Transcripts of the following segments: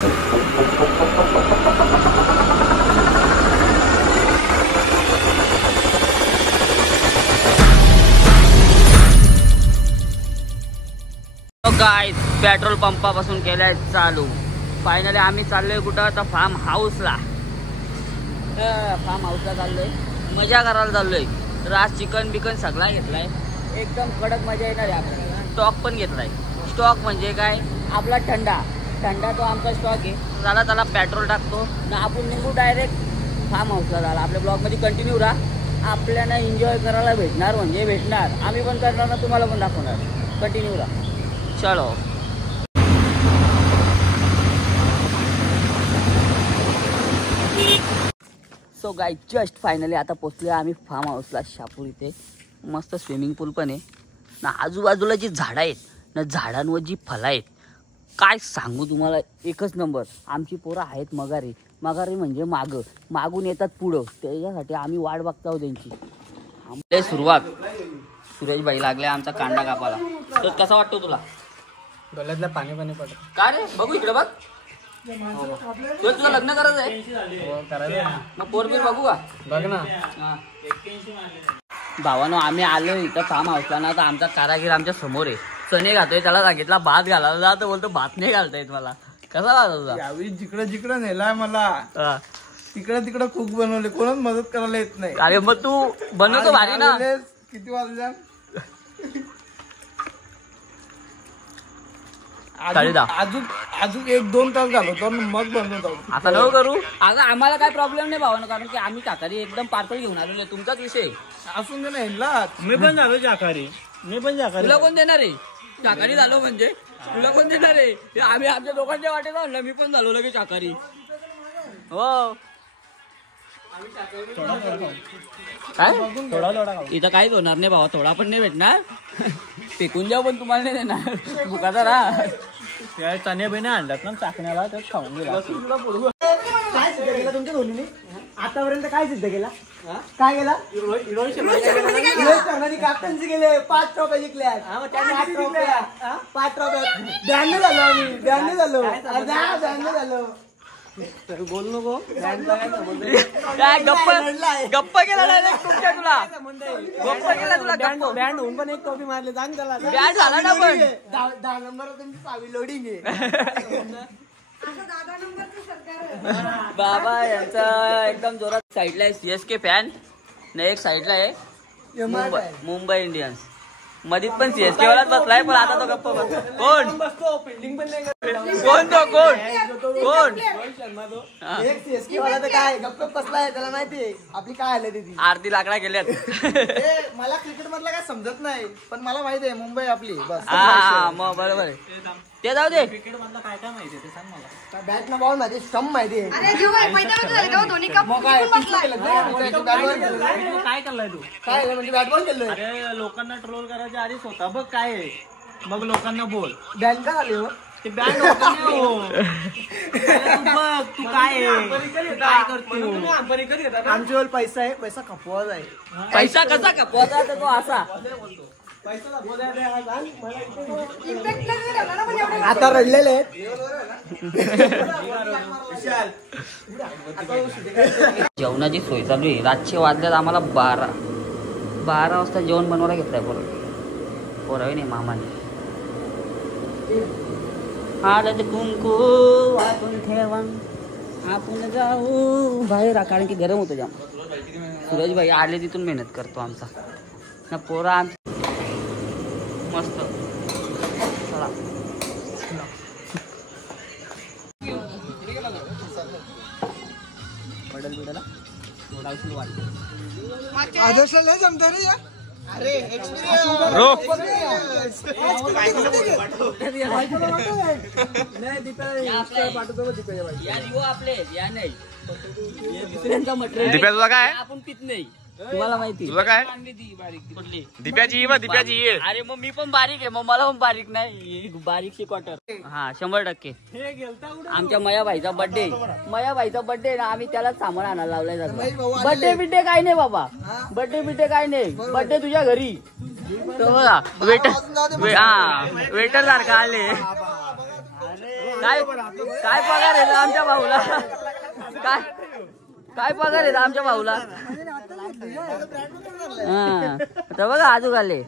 Guys petrol पंपापासून केलाय चालू. Finally आम्ही चाललोय कुठं आता फार्म हाऊसला. चाललोय, मजा करायला चाललोय. तर आज चिकन बिकन सगळा घेतलाय, एकदम कडक मजा येणार आहे आपल्याला. स्टॉक पण घेतलाय. स्टॉक म्हणजे काय, आपला थंडा तो आमचा स्टॉक आहे. झाला त्याला पेट्रोल टाकतो ना आपण निघू डायरेक्ट फार्म हाऊसला. झाला आपल्या ब्लॉगमध्ये कंटिन्यू राहा. आपल्याला एन्जॉय करायला भेटणार म्हणजे भेटणार. आम्ही पण करणार ना, तुम्हाला पण दाखवणार. कंटिन्यू राहा. चलो. सो गाइस जस्ट फायनली आता पोचलोय आम्ही फार्म हाऊसला शापूर इथे. मस्त स्विमिंग पूल पण आहे ना. आजूबाजूला जी झाडं आहेत ना, झाडांवर जी फळं आहेत, काय सांगू तुम्हाला, एकच नंबर. आमची पोरं आहेत मगारी म्हणजे मागून येतात पुढं. त्याच्यासाठी आम्ही वाट बघतो त्यांची. आमच्या सुरुवात सुरेश भाई लागले आमचा कांदा कापाला. तर कसा वाटतो तुला? डोळ्यातलं पाणी पडत. का रे? बघू इकडे बघ. तुला लग्न करायचं आहे? मग पोरबीर बघू का? बघ ना. भावानो आम्ही आलो इथं फार्म हाऊसला ना. तर आमचा कारागीर आमच्या समोर आहे. चणे घातोय. त्याला सांगितला भात घालायला जा, तर बोलतो भात नाही घालता येत मला. कसा लागला तुझा? यावेळी जिकडं नेलाय मला, तिकडं कुक बनवले. कोणच मदत करायला येत नाही. अरे मग तू बनवतो भारी ना. किती वाजल्या? अजून 1-2 तास घालवतो मग बनवतो. आता नको करू. अगं आम्हाला काय प्रॉब्लेम नाही भावानं, कारण की आम्ही शाकाहारी एकदम पार्सल घेऊन आलेलो. तुमचाच विषय असून दे ना. मी पण झालो शाकाहारी. तुला कोण देणार आहे? शाकाहारी झालो म्हणजे तुला कोण देणार आहे? आम्ही आमच्या दोघांच्या वाटेत आणलं. मी पण झालो लगेच शाकाहारी. हो काय थोडा इथं काहीच होणार नाही भावा. थोडा पण नाही भेटणार. फेकून जाऊ पण तुम्हाला नाही देणार. भुकाचा राहा. चणे बिणे आणतात ना चाकण्याला, तर खाऊन गेला. काय सिद्ध केला तुमच्या धोनीने आतापर्यंत? काय सिद्ध केला? काय केला? रोहित शर्माने कॅप्टन्सी केले. 5 ट्रॉफ्या जिंकल्या. 5 ट्रॉफ्या 92 झालो आम्ही. 92 झालो. बोल नको. गप्प केला डायरेक्ट तुमच्या. तुला गप्प केला तुला. बँड होऊन पण एक ट्रॉफी मारले. सांग त्याला. बँड झाला ना पण. 10 नंबर तुमची 6वी लोडिंग आहे. बाबा यांचा एकदम जोरात. साईडला आहे CSK फॅन न, एक साईडला आहे मुंबई इंडियन्स. मधीत पण CSK वालाच बसलाय. पण आता तो गप्प बसतो. कोण बसतो? फिल्डिंग पण नाही कोण एक CSK वाला तर काय गप्प बसलाय. त्याला माहितीये आपली काय आले तिथे. आरती लाकडा गेल्यात. मला क्रिकेट मधलं काय समजत नाही, पण मला माहिती आहे मुंबई आपली. बस मग बरोबर आहे. ते जाऊ दे. क्रिकेट मधलं काय माहितीये ते सांग मला. बॅट ना बॉल माहिती, स्टंप माहिती आहे. काय करलाय तू? काय म्हणजे बॅट बॉल केलंय? अरे लोकांना ट्रोल करायच्या आधी स्वतः बघ काय आहे, मग लोकांना बोल. बॅन का झाली? ते बॅन होत नाही. बघ तू काय करतो. आमच्यावर पैसा आहे, पैसा खपवायचा आहे. पैसा कसा खपवायचा? तर तो असा आता रडलेले आहेत. जेवणाची सोय चालू आहे. रातचे वाजल्यात आम्हाला 12 वाजता जेवण बनवायला घेतलाय पोरावे नाही मामाने. हळद कुंकू आपण ठेवा, आपण जाऊ बाहेर, कारण की गरम होतं जाम. सूरज भाई आले तिथून मेहनत करतो आमचा ना. पोरा आमचा मस्त. चला आदर्शला लय जमतं रे. अरे दीप्या तुला काय? आपण पित नाही. तुम्हाला माहिती तुला काय? दीप्याची अरे मग मी पण बारीक आहे, मग मला पण बारीक नाही. बारीकशी क्वार्टर. हा 100%. आमच्या मयाबाईचा बर्थडे ना. आम्ही त्याला सामान आणायला लावलाय जातो. बर्थडे काय नाही बाबा. बर्थडे काय नाही. बर्थडे तुझ्या घरी. वेटर सारखा आले. काय काय पगार आहे आमच्या भाऊला? काय काय पगार आहे आमच्या भाऊला? हा तर बघा आजू आले.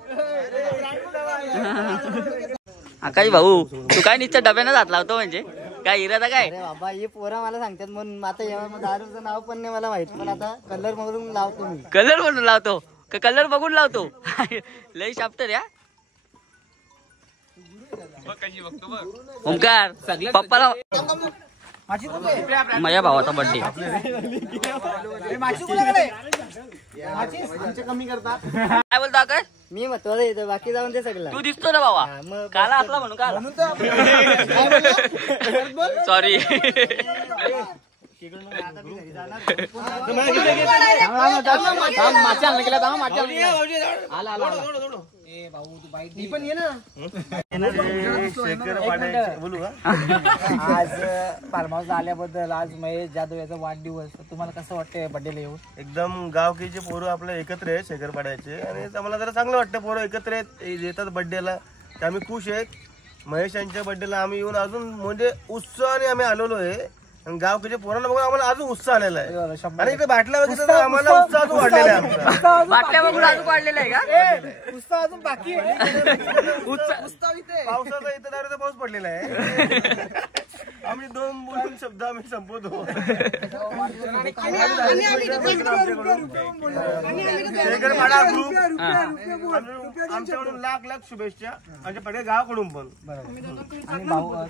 आकाश भाऊ तू काय नुसतं डब्यानं घातला होतो म्हणजे काय इरादा काय? अरे बाबा हे पोरा मला सांगतात म्हणून आता दारूचं नाव पण नाही मला माहित, पण आता कलर म्हणून लावतो मी. कलर म्हणून लावतो का कलर बघून लावतो? लई शाप्टर या ओमकार पप्पाला माझ्या भावाचा बर्थडे कमी करतात. काय बोलतो आकाश? मी महत्वाचं येतो, बाकी जाऊन ते सगळं. तू दिसतो ना बाबा मग काला असला म्हणून काला सॉरी. पण ये ना आज फार्म हाऊस आल्याबद्दल, आज महेश जाधव याचा वाढदिवस, तुम्हाला कसं वाटतंय बर्थडेला येऊन? एकदम गावकीचे पोरं आपलं एकत्र आहे शेखरपाड्याचे, आणि आम्हाला जरा चांगलं वाटतं पोरं एकत्र आहेत येतात बर्थडेला, तर आम्ही खुश आहेत. महेश यांच्या बर्थडेला आम्ही येऊन अजून म्हणजे उत्साहाने आम्ही आलेलो आहे, आणि गावकीच्या पोरांना बघून आम्हाला अजून उत्साह आलेला आहे. आणि इथे बाटल्या वगैरे तर आम्हाला उत्साह अजून वाढलेला आहे आमचा. बाटल्या बघून अजून वाढलेला आहे का? उत्साह अजून बाकी आहे. पावसाचा इथं दारूचा पाऊस पडलेला आहे. आम्ही दोन बोलून शब्द आम्ही संपवतो. शेखरपाडा ग्रुप आमच्याकडून लाख लाख शुभेच्छा, आमच्या पडे गावाकडून पण.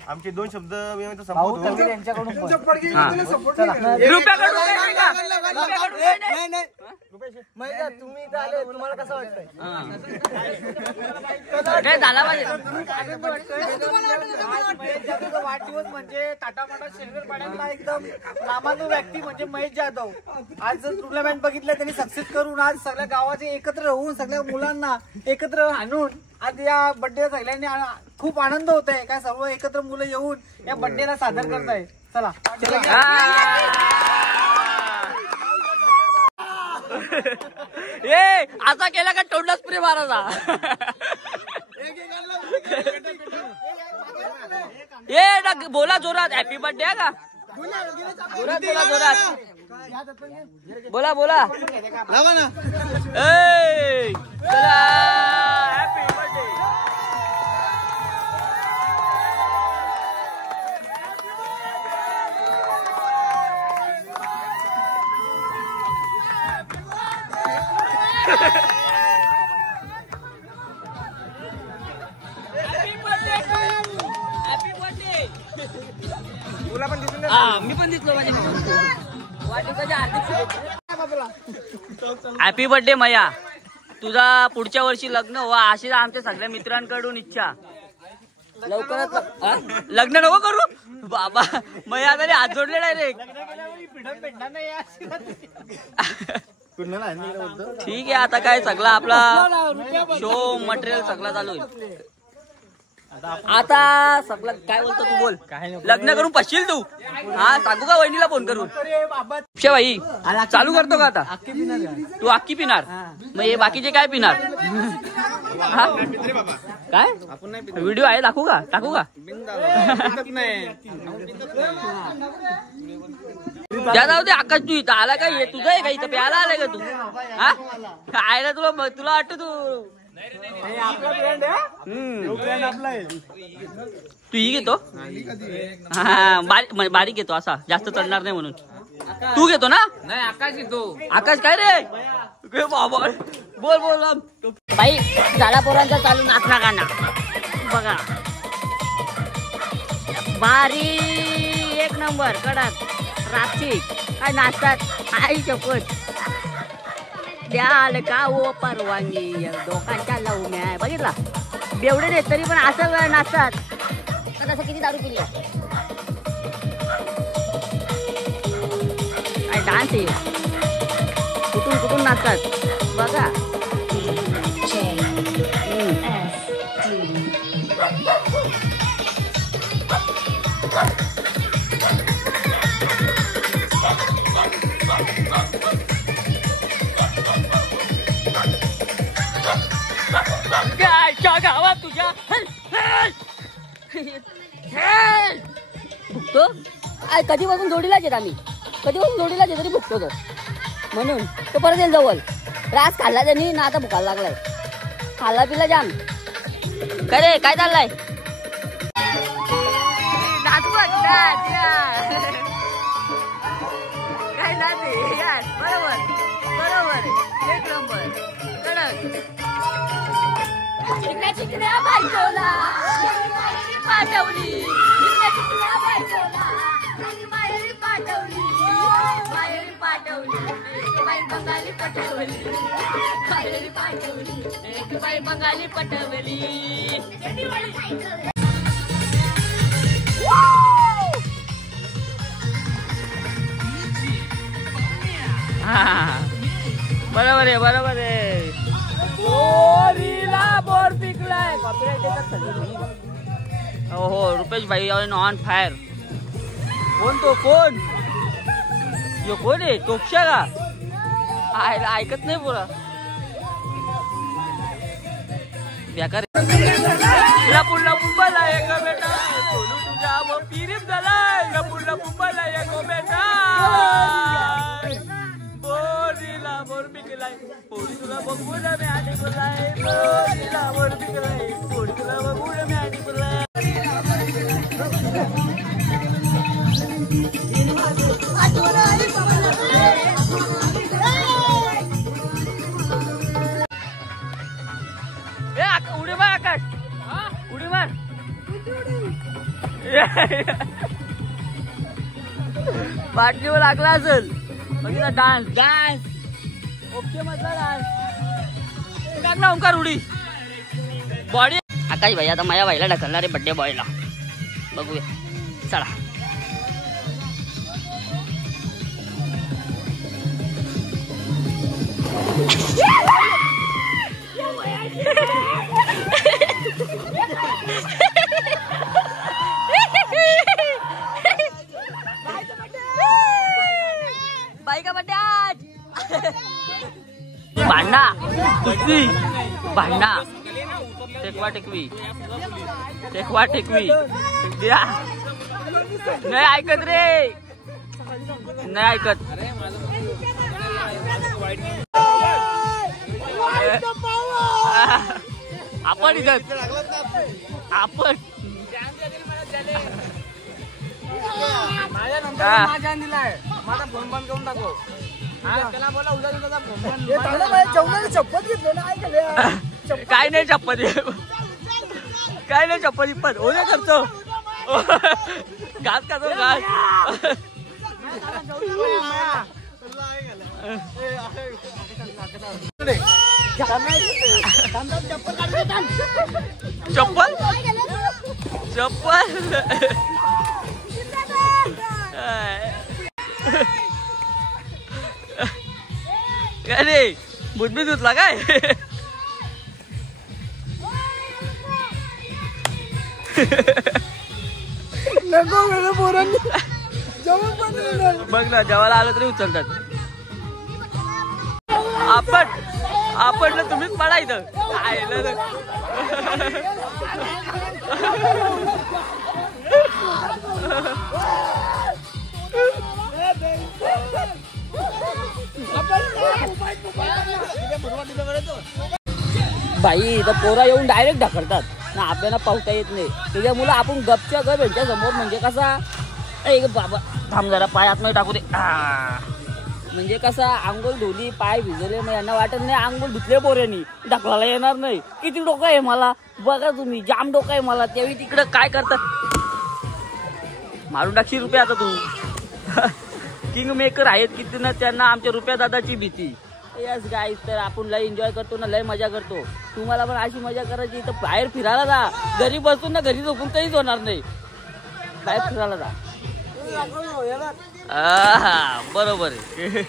आमचे दोन शब्द मी संपवतो. त्यांच्याकडून पण. तुम्ही इथं आले, तुम्हाला कसं वाटतंय? झाला पाहिजे वाढदिवस म्हणजे टाटामाटा शेखरपाड्यातला एकदम नामांकित व्यक्ती म्हणजे महेश जाधव. आज जर टुर्नामेंट बघितलं त्यांनी सक्सेस करून आज सगळ्या गावाचे एकत्र होऊन सगळ्या मुलांना एकत्र आणून आज या बर्थडे सगळ्यांनी खूप आनंद होत आहे. काय सर्व एकत्र मुलं येऊन या बर्थडेला सादर करताय. चला ए असा केला का तोंडात स्प्रे मारायचा? ए बोला जोरात हॅपी बर्थडे का? जोरात बोला जोरात बोला बोला. ए चला हॅपी बर्थडे. मी पण दिसलो हॅपी बर्थडे मया. तुझा पुढच्या वर्षी लग्न व्हा अशी आमच्या सगळ्या मित्रांकडून इच्छा. लवकरात लग्न नको करू बाबा. मया तरी हात जोडले डायरेक्ट. ठीक आहे आता काय सगळा आपला शो मटेरियल सगळा चालू आहे. आता सगळं काय बोलतो तू बोल. लग्न करून पशील तू? हा सांगू का वहिनीला फोन करून? भाई चालू करतो का आता? तू अक्की पिणार मग हे बाकीचे काय पिणार? काय व्हिडिओ आहे दाखवू का? टाकू का? त्या जाऊ दे. आकाश तू इथं आला काय? तुझं आहे का इथं प्यायला आलाय का तू? हा आयला तुला तुला वाटतं तू तू ही घेतो? हा बारीक घेतो असा जास्त चढणार नाही म्हणून. तू घेतो ना? नाही आकाश घेतो. आकाश काय रे बाबा बोल बोल बाई. झाडा पोरांचा चालू नाचना गाणं बघा. भारी एक नंबर कडक रात्री काय नाचतात. आई शपथ द्याल का ओ परवानगी दोकांच्या लवण्या बघितला. बेवडे नाही तरी पण असं नाचतात. तसं किती दारू पिले काय डान्स आहे. कुठून कुठून नाचतात बघा. गावात तुझ्या भुकतो. कधीपासून जोडीलाच येत आम्ही, कधीपासून जोडीलाच येत तरी भुकतो तर, म्हणून तो परत येईल जवळ. रास खाल्ला त्यांनी ना, आता भुकायला लागलाय. खाल्ला पिला जाम. काय रे, काय चाललाय? काय नाते यार, बरोबर बरोबर, एक नंबर कडक. चिकण्या चिकण्या बायकोला पाठवली, चिकण्या चिकण्या बायकोला माहेरी पाठवली, माहेरी पाठवली, एक बाई बंगाली पटवली, माहेरी पाठवली, एक बाई बंगाली पटवली. बरोबर आहे, बरोबर आहे. बोर पिकलाय. हो हो, रुपेश भाई ऑन फायर. कोण तो, कोण यो, कोण आहे? टोपशा का? ऐकत नाही पुरा बेकार. लपूला पुंबाला एक बेटा, सोनू तुझ्या व पिरीम झालाय. लपूला पुंबाला एक बेटा, बोरीला बोर पिकलाय, पोरी तुला बघून मी आधी बोलाय. बोरीला बोर पिकलाय, पोरी तुला बघून मी आधी बोलाय. उडी मार आकाश, उडी मार. बाटलीवर लागला असेल. बघितला डान्स, डान्स ओके मधला डान्स लागला. ओंकार उडी बॉडी. आकाश भाई आता माझ्या भाईला ढकलणार आहे बड्डे बॉयला. बघूया चला. बाई का बड्डे आज. भांडणा दुसरी भांडणा, टेकवा टेकवी, टेकवा टेकवी. नाही ऐकत रे, नाही ऐकत. आपण इथं आपण माझ्या दिलाय. माझा फोन बंद करून टाकू. त्याला बोला उद्या तुझा फोन बंद. जेवणाची चप्पल घेतलं ना, काय नाही चप्पल, काय नाही चप्पल पण ओले करतो. घास खातो घास. चप्पल चप्पल काय रे, बुधबी धुतला काय? बघ ना, जेवायला आलं तरी उचलतात. आपण ना तुम्हीच पडायचं. बाई इथं पोरा येऊन डायरेक्ट ढकलतात ना, आपल्याला पावता येत नाही. त्याच्यामुळे आपण गपच्या गप यांच्या समोर म्हणजे कसा, एक बाबा थांब जरा पाय आतमध्ये टाकू दे. म्हणजे कसा आंघोळ धुली, पाय भिजले, मग यांना वाटत नाही आंघोळ धुतले पोऱ्यांनी ढकलायला येणार नाही. किती डोकं आहे मला, बघा तुम्ही, जाम डोकं आहे मला. त्यावेळी तिकडं काय करतात, मारून टाकशी रुपया. आता तू किंग मेकर आहेत किती ना, त्यांना आमच्या रुपया दादाची भीती. यस गाईस, तर आपण लय एन्जॉय करतो ना, लय मजा करतो. तुम्हाला पण अशी मजा करायची तर बाहेर फिरायला जा. घरी बसून ना, घरी झोपून काहीच होणार नाही. बाहेर फिरायला जा. बरोबर आहे.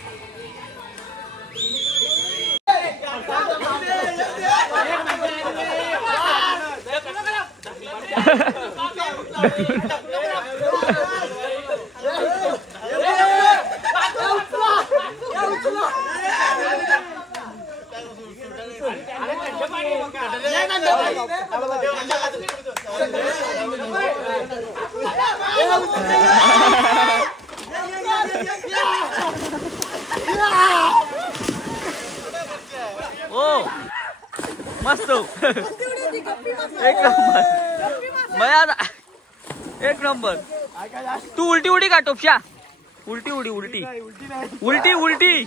तो. एक नंबर मया एक नंबर. तू उलटी उडी का टोपशा. उलटी उडी उलटी उलटी उलटी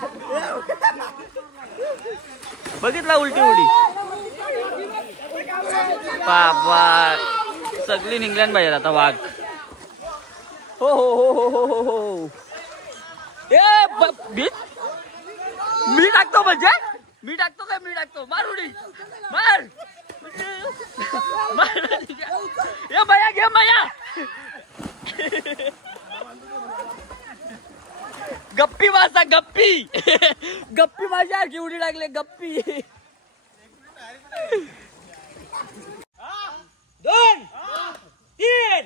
बघितला उलटी उडी. बाबा सगळी निघल्यान बाहेर आता वाघ. हो हो हो हो हो हो हो. मी टाकतो म्हणजे मी टाकतो काय मी टाकतो. मार उडी मार मार. ए भैया घे भैया. गप्पी वाजता गप्पी गप्पी माझ्या की उडी लागले गप्पी. 2 3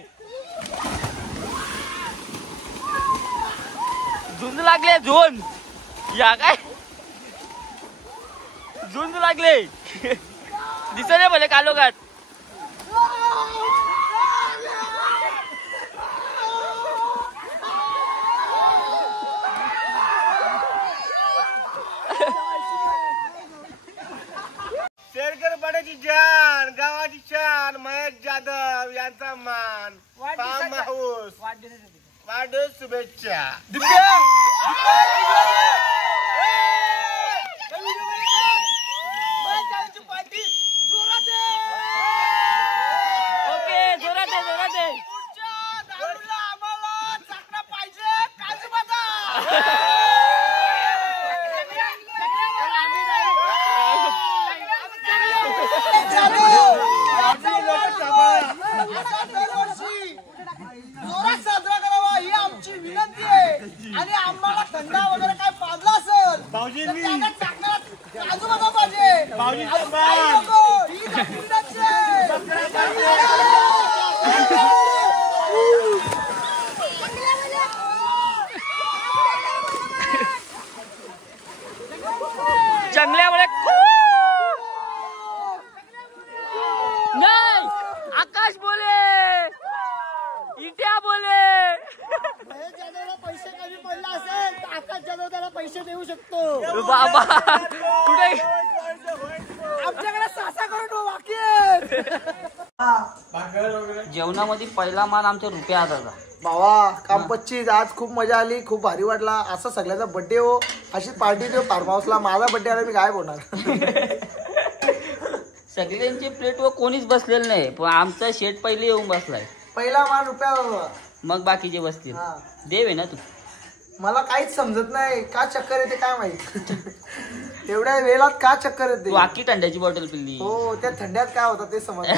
झुंज लागले. झुंज या काय झुंज लागले. दिसत नाही भले कालोखात. शेरकर पाड्याची जान, गावाची शान, महेश जाधव यांचा मान. फार्म हाऊस वाढदिवस शुभेच्छा. ओके जोरात आहे जोरात आहे. जोरात साजरा करावा ही आमची विनंती आहे. आणि आम्हाला थंडा वगैरे काय पाजला असेल आजूबाजू पाहिजे. जंगल्यामुळे नाही. आकाश बोले इट्या बोले. महेश जाधवला पैसे कमी पडला असेल तर आकाश जाधव त्याला पैसे देऊ शकतो. बाबा कुठे आमच्याकडे सासा करून बाकी आहेत. जेवणामध्ये पहिला मान आमच्या रुपया हाताचा. भावा काम 25 आज खूप मजा आली. खूप भारी वाटला. असं सगळ्याचा बर्थडे हो अशी पार्टी देऊ फार्म हाऊसला. माझा बर्थडे आला मी काय बोलणार. सगळ्यांची प्लेटवर कोणीच बसलेलं नाही पण आमचा शेट पहिले येऊन बसलाय. पहिला मान रुपया. मग बाकीचे बसतील. हा. देव आहे ना तू. मला काहीच समजत नाही का चक्कर येते काय माहित. एवढ्या वेळात का चक्कर येते. तू आखी थंड्याची बॉटल पिल्ली. हो त्या थंड्यात काय होतं ते समजत.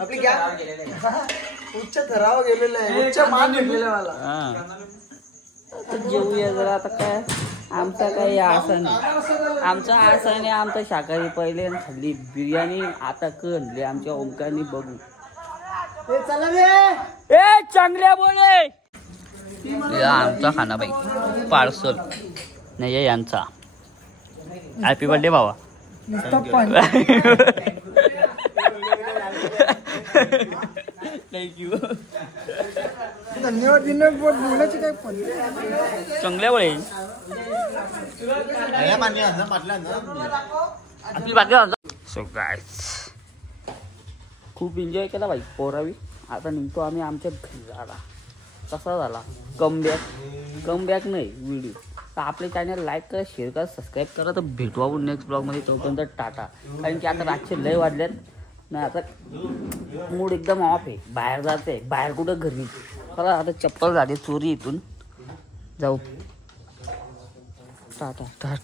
आपली उच्च थरावर गेलेलं आहे. उच्च मान भेटलेलं मला. आता जेवूया जरा. आता काय आमचा काय आसा नाही. आमचा आसा नाही. आमचा शाकाहारी पहिले खाल्ली बिर्याणी आता कणली आमच्या ओमकारनी बघू. चला रे ए चांगल्या बोले. आमचा खाना बाई पार्सल नाही यांचा. हॅपी बर्थडे भावा. थँक्यू. धन्यवाद. बोलायची काय पण चांगल्या वेळे आपली बाकी. सो गाईज खूप एन्जॉय केला बाई पोरावी. आता निघतो आम्ही आमच्या घरी झाला. कसा झाला कमबॅक नाही व्हिडिओ. तर आपले चॅनल लाईक करा शेअर करा सबस्क्राईब करा. तर भेटू आपण नेक्स्ट ब्लॉगमध्ये. तोपर्यंत टाटा. कारण की आता रातचे लय वाजल्यात नाही. आता मूड एकदम ऑफ आहे. बाहेर जाते बाहेर कुठं घरी. चला आता चप्पल झाली चोरी इथून जाऊ. टाटा टाटा.